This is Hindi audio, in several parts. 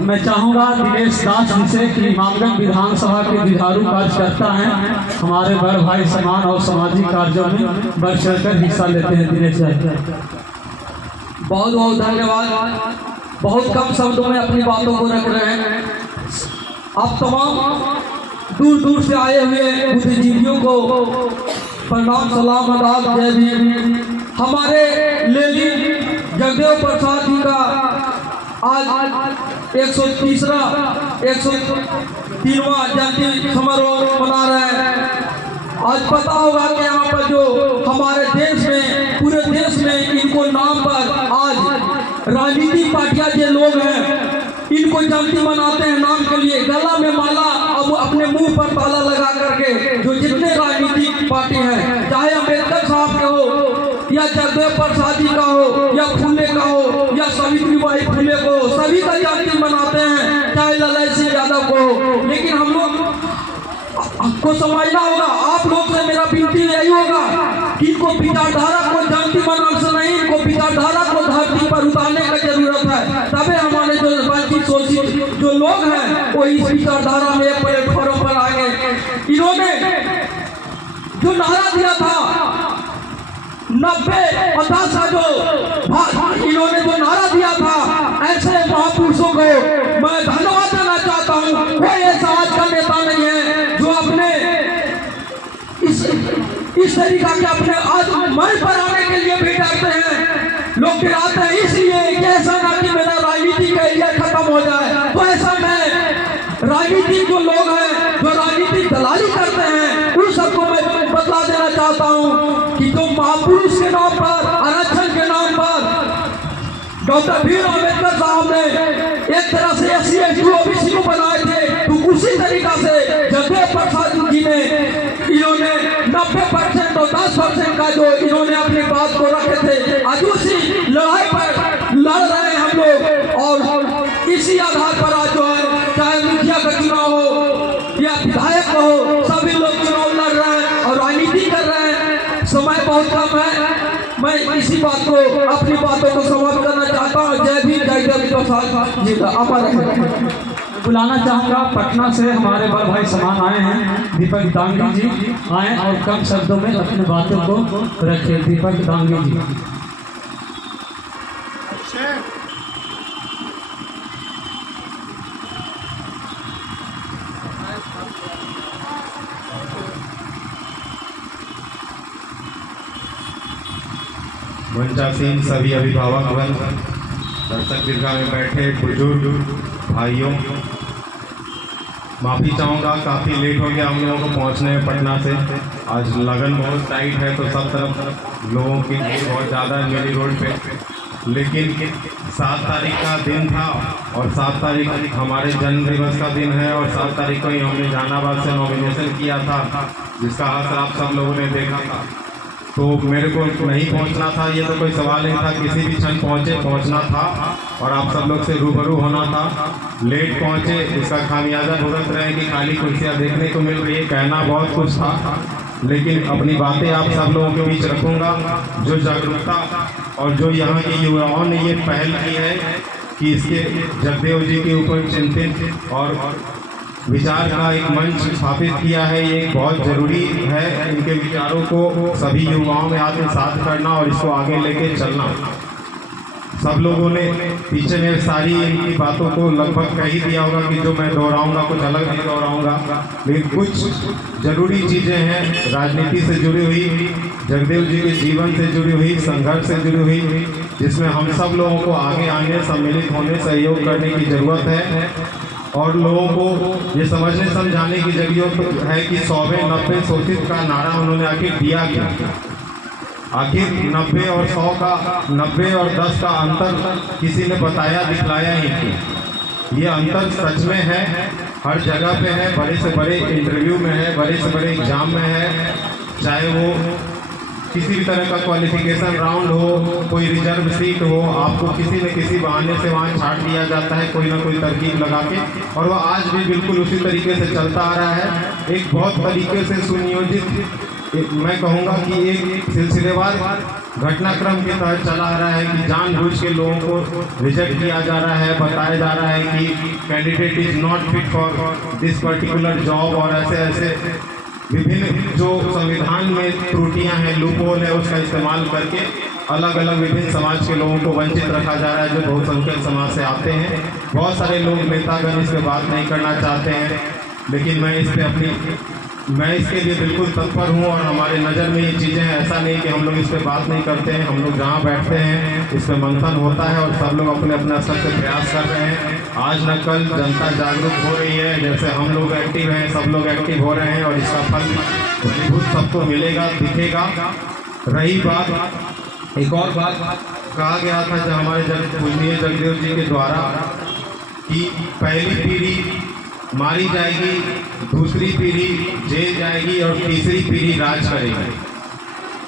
मैं चाहूँगा दिनेश दास जी से कि इमामगंज विधानसभा के जुझारू कार्यकर्ता हैं, हमारे बड़ भाई समान और सामाजिक कार्यों में बढ़ चढ़कर हिस्सा लेते हैं। दिनेश जी बहुत बहुत धन्यवाद। बहुत कम शब्दों में अपनी बातों को रख रहे हैं। आप तमाम दूर दूर से आए हुए बुद्धिजीवियों को प्रणाम सलाम आदाब जय भीम। हमारे लेली जगदेव प्रसाद जी का आज 130वां जयंती समारोह मना रहे हैं। आज पता होगा कि यहाँ पर जो हमारे देश में पूरे देश में इनको नाम पर आज राजनीतिक पार्टियां जो लोग हैं इनको जयंती मनाते हैं नाम के लिए, गला में माला अब अपने मुंह पर ताला लगा करके जो जितने राजनीतिक पार्टी हैं, चाहे अम्बेडकर साहब के हो या जगदेव प्रसाद जी का हो या फुले का हो या सावित्रीबाई फुले को, सभी का जयंती मनाते हैं, चाहे लाला सिंह यादव को हो। लेकिन हम लोग को समझना होगा, आप लोग से मेरा विनती यही होगा कि इनको विचारधारा को जयंती मनाने से नहीं, इनको विचारधारा को धरती पर उतारने की जरूरत है। तभी हमारे जो वंचित शोषित जो लोग हैं वो इस विचारधारा में प्लेटफॉर्म पर आएंगे। इन्होंने जो नारा दिया था 90-50 का जो इन्होंने जो नारा दिया था, ऐसे महापुरुषों को मैं धन्यवाद देना चाहता हूँ। कोई ऐसा आज का नेता नहीं है जो अपने इस तरीका के अपने आज मंच पर आने के लिए भी डरते हैं। लोग डराते हैं इसलिए कि ऐसा ना कि मेरा राजनीति का एरिया खत्म हो जाए। तो ऐसा मैं राजनीतिक जो लोग हैं जो राजनीतिक दलाली करते हैं उन सबको मैं बतला देना चाहता हूँ कि जो महापुरुष के नाम पर, आरक्षण के नाम पर डॉक्टर भीम अम्बेडकर साहब ने एक तरह से SC/ST OBC को बनाए थे, तो उसी तरीका से जगदेव प्रसाद जी ने इन्होंने 90% और 10% का जो इन्होंने अपनी बात को रखे थे, आज उसी लड़ाई पर लड़ रहे हैं हम लोग। और इसी आधार पर आज जो है चाहे मुखिया का चुनाव हो या विधायक हो, सभी लोग चुनाव लड़ रहे हैं और राजनीति कर रहे हैं। समय बहुत कम है, मैं इसी बात को अपनी बातों को समाप्त करना चाहता हूँ। जय भीम, जय जगदेव प्रसाद जी का अमर रहे। बुलाना चाहूँगा पटना से हमारे बड़ भाई समान आए हैं, दीपक दांगी जी आए और कम शब्दों में अपनी बातों को रखें। दीपक दांगी जी। मंचासीन सभी अभिभावक, दर्शक दीर्घा में बैठे बुजुर्ग भाइयों, माफ़ी चाहूँगा काफ़ी लेट हो गया हम लोगों को पहुँचने में पटना से। आज लगन बहुत टाइट है तो सब तरफ लोगों की भीड़ बहुत ज़्यादा है मेरी रोड पे। लेकिन 7 तारीख का दिन था और 7 तारीख हमारे जन्म दिवस का दिन है और 7 तारीख को ही हमने जहानाबाद से नॉमिनेशन किया था, जिसका असर आप सब लोगों ने देखा था। तो मेरे को नहीं पहुंचना था, ये तो कोई सवाल नहीं था, किसी भी क्षण पहुंचना था और आप सब लोग से रूबरू होना था। लेट पहुंचे, इसका खामियाजा भुगत रहे कि खाली कुर्सियां देखने को मिल रही है। कहना बहुत कुछ था, लेकिन अपनी बातें आप सब लोगों के बीच रखूंगा। जो जागरूकता और जो यहाँ के युवाओं ने ये पहल की है कि इसके जगदेव जी के ऊपर चिंतित और विचार का एक मंच स्थापित किया है, ये बहुत ज़रूरी है। इनके विचारों को सभी युवाओं में आत्मसात करना और इसको आगे लेके चलना। सब लोगों ने पीछे में सारी इनकी बातों को लगभग कह ही दिया होगा कि जो मैं दोहराऊंगा कुछ अलग नहीं दोहराऊंगा, लेकिन कुछ जरूरी चीज़ें हैं राजनीति से जुड़ी हुई, जगदेव जी के जीवन से जुड़ी हुई, संघर्ष से जुड़ी हुई, जिसमें हम सब लोगों को आगे आने, सम्मिलित होने, सहयोग करने की ज़रूरत है। और लोगों को ये समझने समझाने की जरूरत है कि 100वें 90 शोषित का नारा उन्होंने आखिर दिया क्या, आखिर 90 और 100 का, 90 और 10 का अंतर किसी ने बताया दिखलाया ही नहीं। ये अंतर सच में है, हर जगह पे है, बड़े से बड़े इंटरव्यू में है, बड़े से बड़े एग्जाम में है, चाहे वो किसी भी तरह का क्वालिफिकेशन राउंड हो, कोई रिजर्व सीट हो, आपको किसी न किसी बहाने से वहाँ छाट दिया जाता है, कोई ना कोई तरकीब लगा के, और वह आज भी बिल्कुल उसी तरीके से चलता आ रहा है। एक बहुत तरीके से सुनियोजित, मैं कहूँगा कि एक सिलसिलेवार घटनाक्रम के तहत चला आ रहा है कि जानबूझ के लोगों को रिजेक्ट किया जा रहा है, बताया जा रहा है कि candidate is not fit for this particular job, और ऐसे ऐसे विभिन्न जो संविधान में त्रुटियां हैं, लूपहोल है, उसका इस्तेमाल करके अलग अलग विभिन्न समाज के लोगों को वंचित रखा जा रहा है, जो बहुसंख्यक समाज से आते हैं। बहुत सारे लोग नेतागण इस पर बात नहीं करना चाहते हैं, लेकिन मैं इसके लिए बिल्कुल तत्पर हूँ, और हमारे नज़र में ये चीज़ें हैं। ऐसा नहीं कि हम लोग इस पर बात नहीं करते हैं, हम लोग जहाँ बैठते हैं इस पर मंथन होता है, और सब लोग अपने अपने स्तर से प्रयास कर रहे हैं। आज न कल जनता जागरूक हो रही है, जैसे हम लोग एक्टिव हैं, सब लोग एक्टिव हो रहे हैं, और इसका फल फलीभूत सबको मिलेगा, दिखेगा। रही बात, एक और बात कहा गया था जब हमारे पूजनीय जगदेव जी के द्वारा कि पहली पीढ़ी मारी जाएगी, दूसरी पीढ़ी जेल जाएगी, और तीसरी पीढ़ी राज करेगी।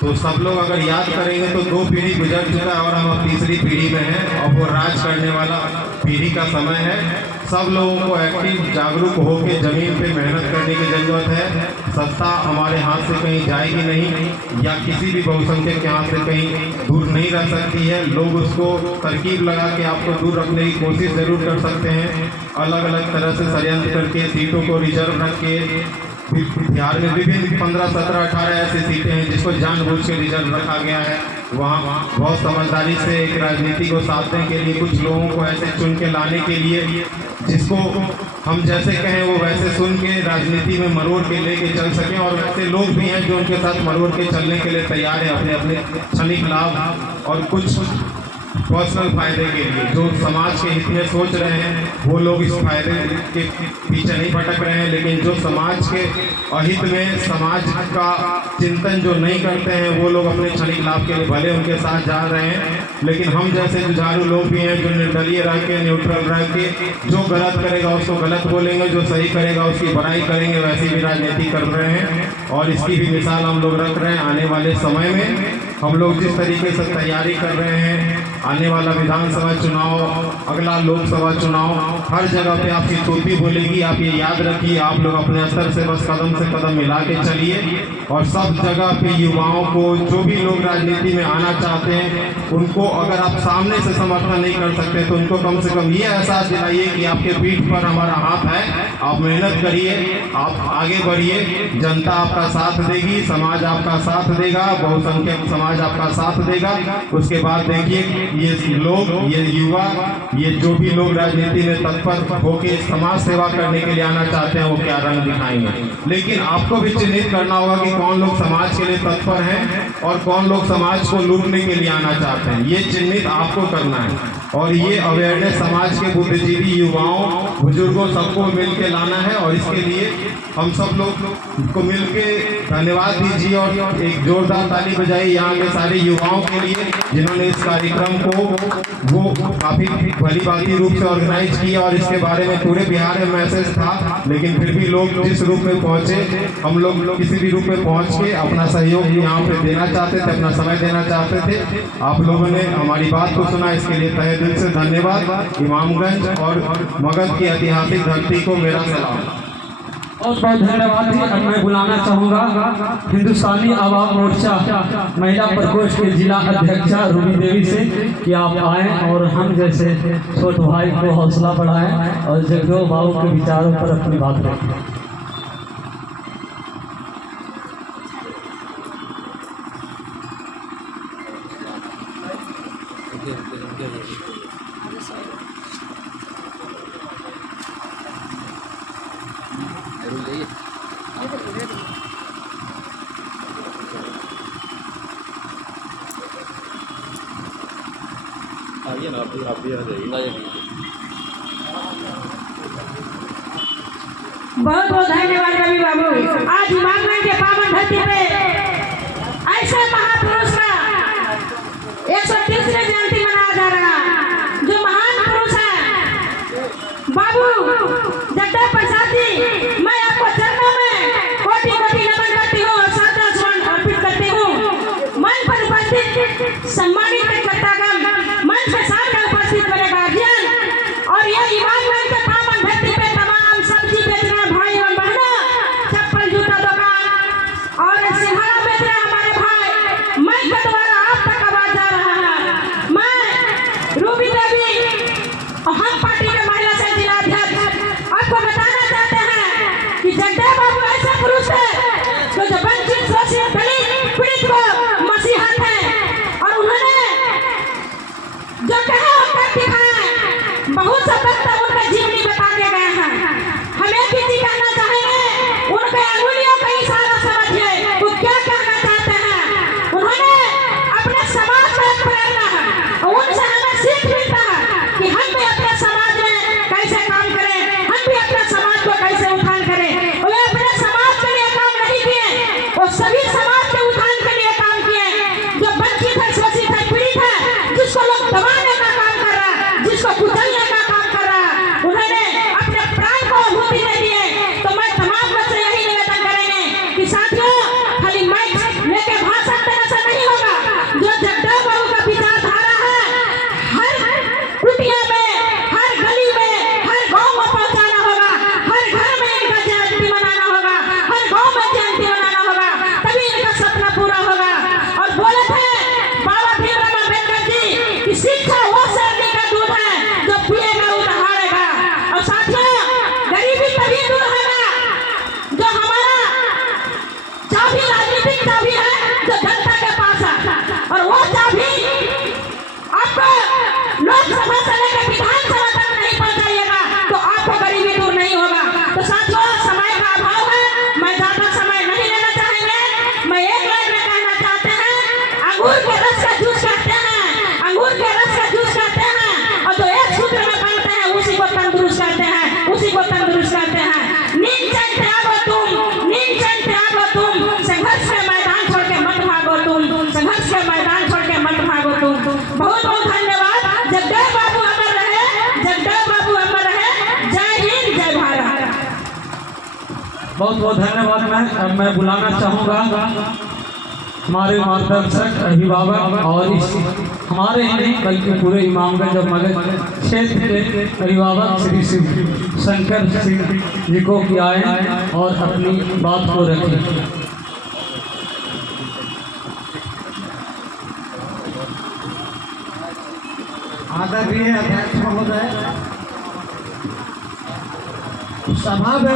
तो सब लोग अगर याद करेंगे तो 2 पीढ़ी गुजर चुका है और हम अब तीसरी पीढ़ी में हैं, और वो राज करने वाला पीढ़ी का समय है। सब लोगों को एक्टिव जागरूक होकर ज़मीन पे मेहनत करने की ज़रूरत है। सत्ता हमारे हाथ से कहीं जाएगी नहीं, या किसी भी बहुसंख्यक के हाथ से कहीं दूर नहीं रह सकती है। लोग उसको तरकीब लगा के आपको दूर रखने की कोशिश ज़रूर कर सकते हैं, अलग अलग तरह से षड्यंत्र करके, सीटों को रिजर्व रख के। बिहार में विभिन्न 15, 17, 18 ऐसी सीटें हैं जिसको जानबूझ के रिजर्व रखा गया है। वहाँ बहुत समझदारी से एक राजनीति को साधने के लिए, कुछ लोगों को ऐसे चुन के लाने के लिए जिसको हम जैसे कहें वो वैसे सुन के राजनीति में मरोड़ के लेके चल सकें, और ऐसे लोग भी हैं जो उनके साथ मरोड़ के चलने के लिए तैयार हैं, अपने अपने क्षणिक लाभ और कुछ पर्सनल फायदे के लिए। जो समाज के हित में सोच रहे हैं वो लोग इस फायदे के पीछे नहीं भटक रहे हैं, लेकिन जो समाज के अहित में, समाज का चिंतन जो नहीं करते हैं, वो लोग अपने क्षणिक लाभ के लिए भले उनके साथ जा रहे हैं। लेकिन हम जैसे जुझारू लोग भी हैं जो निर्दलीय रह के, न्यूट्रल रह के, जो गलत करेगा उसको गलत बोलेंगे, जो सही करेगा उसकी बुराई करेंगे, वैसी भी राजनीति कर रहे हैं। और इसकी भी मिसाल हम लोग रख रहे हैं। आने वाले समय में हम लोग जिस तरीके से तैयारी कर रहे हैं, आने वाला विधानसभा चुनाव, अगला लोकसभा चुनाव, हर जगह पे आपकी टोपी बोलेगी। आप ये याद रखिए, आप लोग अपने स्तर से बस कदम से कदम मिला के चलिए, और सब जगह पे युवाओं को, जो भी लोग राजनीति में आना चाहते हैं, उनको अगर आप सामने से समर्थन नहीं कर सकते तो उनको कम से कम ये एहसास दिलाइए कि आपके पीठ पर हमारा हाथ है, आप मेहनत करिए, आप आगे बढ़िए, जनता आपका साथ देगी, समाज आपका साथ देगा, बहुसंख्यक समाज आपका साथ देगा। उसके बाद देखिए ये लोग, ये युवा, ये जो भी लोग राजनीति में तत्पर होकर समाज सेवा करने के लिए आना चाहते हैं वो क्या रंग दिखाएंगे। लेकिन आपको भी चिन्हित करना होगा कि कौन लोग समाज के लिए तत्पर हैं और कौन लोग समाज को लूटने के लिए आना चाहते हैं। ये चिन्हित आपको करना है, और ये अवेयरनेस समाज के बुद्धिजीवी, युवाओं, बुजुर्गों, सबको मिल के लाना है। और इसके लिए हम सब लोग को मिल के धन्यवाद दीजिए और एक जोरदार ताली बजाइए यहाँ के सारे युवाओं के लिए जिन्होंने इस कार्यक्रम को वो काफ़ी भली भांति रूप से ऑर्गेनाइज किया। और इसके बारे में पूरे बिहार में मैसेज था, लेकिन फिर भी लोग जिस रूप में पहुँचे, हम लोग किसी भी रूप में पहुँच के अपना सहयोग यहाँ पे देना चाहते थे, अपना समय देना चाहते थे। आप लोगों ने हमारी बात को सुना, इसके लिए तहे दिल से धन्यवाद। इमामगंज और मगध की ऐतिहासिक धरती को मेरा सलाम। बहुत बहुत धन्यवाद जी। अब मैं बुलाना चाहूँगा हिंदुस्तानी आवाम मोर्चा महिला प्रकोष्ठ के जिला अध्यक्षा रूबी देवी से कि आप आएँ और हम जैसे छोटे भाई को हौसला बढ़ाएं और जगदेव बाबू के विचारों पर अपनी बात रखें। आइए ना आप भी आ जाइए। बहुत बहुत धन्यवाद रवि बाबू। आज इमामगंज के पावन धरती पे ऐसे महापुरुष का 130वीं जयंती मनाया जा रहा है। जो महान पुरुष है बाबू जगदेव प्रसाद जी, मैं आपको चरणों में कोटि कोटि नमन करती हूँ और श्रद्धा सुमन अर्पित करती हूँ। मंच पर उपस्थित सम्मानित कर्तागण, मंच के सामने उपस्थित बड़े गार्जियन और यह इमामगंज के पावन धरती पे तमाम सब्जी बेचने भाई एवं बहनों, चप्पल जूता दुकान और सिंघाड़ा बेच रहे हमारे भाई, मैं के द्वारा आप तक आवाज जा रहा है। मैं रूबी देवी और हम पार्टी के महिला से जिला अध्यक्ष आपको बताना चाहते हैं कि जगदेव बाबू ऐसे पुरुष है जो वंचित शोषित दलित पीड़ित को मसीहत है और उन्होंने जो कहा कर दिखाया, बहुत सा वक्त उनका जीवनी बता के गए हैं। हमें किसी कहना चाहेंगे, उनके अंगुलियों का इशारा समझिए वो क्या कहना चाहते हैं। उन्होंने अपने समाज में एक प्रेरणा है और उनसे हमें सीख मिलता है कि हम भी अपने समाज में कैसे काम करें, हम भी अपने समाज को कैसे उत्थान करें। और वे अपने समाज के लिए काम नहीं किए, वो सभी समाज के उत्थान के लिए काम किए। जो वंचित है, शोषित है, पीड़ित है, जिसको लोग दबाने का काम कर रहा है, जिसको कुचलने का काम कर रहा है, उन्होंने अपने प्राण को आहुति दे दिए। तो मैं तमाम लोग से यही निवेदन करेंगे कि साथियों, खाली माइक लेके भाषण देने से नहीं होगा। जो जगदेव बाबू का विचारधारा है, हर कुटिया में, हर गली में, हर गांव में पहुंचाना होगा, हर घर में इनका जयंती मनाना होगा, हर गांव में जयंती मनाना होगा, तभी इनका सपना पूरा होगा। और बोले थे बाबा भीमराव अम्बेडकर जी कि शिक्षा वो सर्दी का दूध है जो पिएगा वो दहाड़ेगा। और साथियों, गरीबी तभी दूर होगा जो हमारा चाबी, राजनीतिक चाबी है जो जनता के पास है, और वो चाबी आपको लोकसभा से लेकर विधानसभा तक नहीं पहुंचाइएगा तो आपको गरीबी दूर नहीं होगा। तो साथियों, समय का अभाव है, मैं ज्यादा समय नहीं लेना चाहेंगे। मैं एक लाइन में कहना चाहते हैं, अंगूर के रस का जूस कहते हैं, अंगूर के रस का जूस कहते हैं, और जो एक सूत्र में बनते हैं उसी को तंदुरुस्त कहते हैं, उसी को तंदुरुस्त कहते हैं। नींद चैन त्यागो तुम, नींद चैन त्यागो तुम, संघर्ष के मैदान छोड़ के मत भागो तुम, संघर्ष के मैदान छोड़ के मत भागो तुम। बहुत बहुत धन्यवाद। जगदेव बाबू अमर रहे, जगदेव बाबू अमर रहे। जय हिंद, जय भारत। बहुत बहुत धन्यवाद। अब मैं बुलाना चाहूँगा हमारे मार्गदर्शक अभिभावक और इस हमारे ही नहीं बल्कि पूरे इमामगंज और मगध क्षेत्र के अभिभावक श्री शिव शंकर सिंह जी को कि आए और अपनी बात को रखें। आदरणीय अध्यक्ष महोदय, सभा में